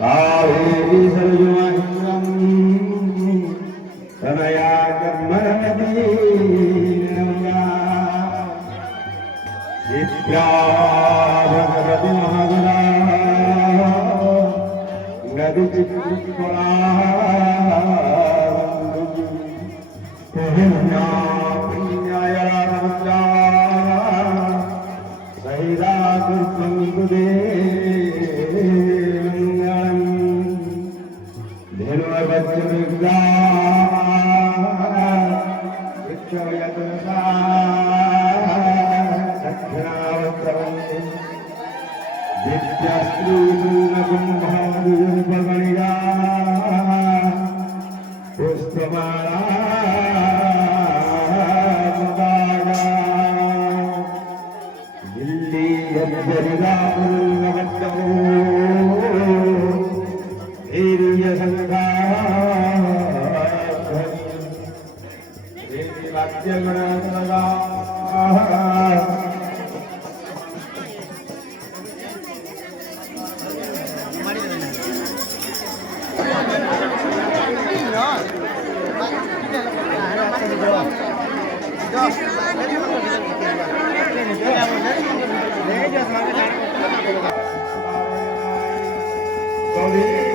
कावेरी सर्वमंगलम तनया कर्मणदीनया विद्या भगवती महागुणा नदी चित्तकला पुण्या पुण्याय रामचा सहिरा कृष्णं गुदे धेनुर्वज्रविद्या वृक्षयतसा दक्षिणावत्रवन्ति विद्याश्रीकुम्भादुर्भगणिया पुष्पमाला दिल्ली अब्जरिगापुरवट्टो धीर्यसंगा वाक्यगणसगा Gaudiya